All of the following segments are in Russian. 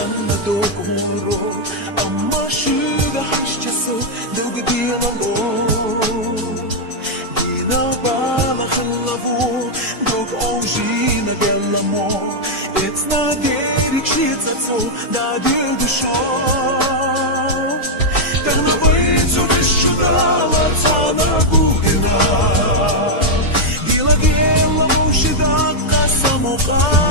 sana dokuro ama şuga haşçası dugdilalo Dina bala khalavu dog ojina dell'amor It's not getting shit at so da dir du show Тогда выйдет из чудала цана будина Гила гила мушида касамуха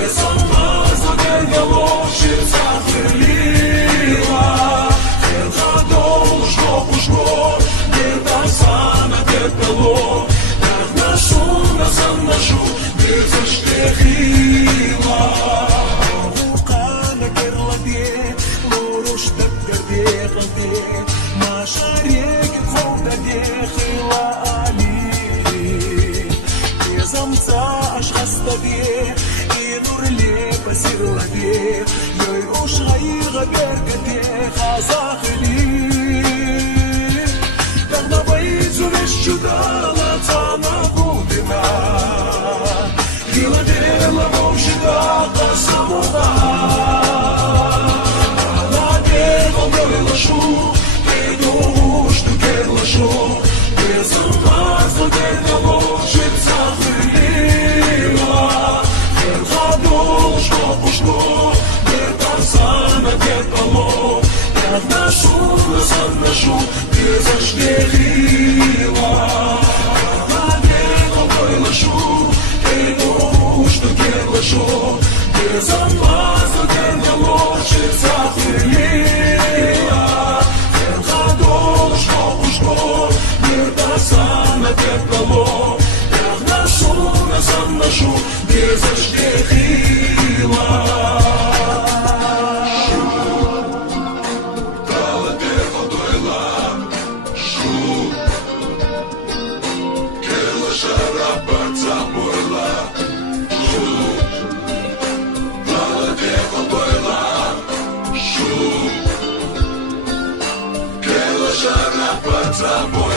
Без алмаза дергало, сердца хвилила Это должно пушло, где-то сана дергало Так ношу, нашу, без оштехила Вулкана керладе, луруш так горде халде Наша реки холда дехила Замца аж хастабе и нурле посирлабе Йой уж хаига бергате хазахли Тогда боится весь чудала цана будина Гила дела вовшида касамуха На деревом герлашу Пейду что герлашу Без алмаза дергало жильца Нашу, без оштехила Нагрела вылашу, пейду, что герлашу Без алмаза дергало, сердца хвилила Верхадол, что пушко, мирта сана дергало Нашу, без оштехила Sabor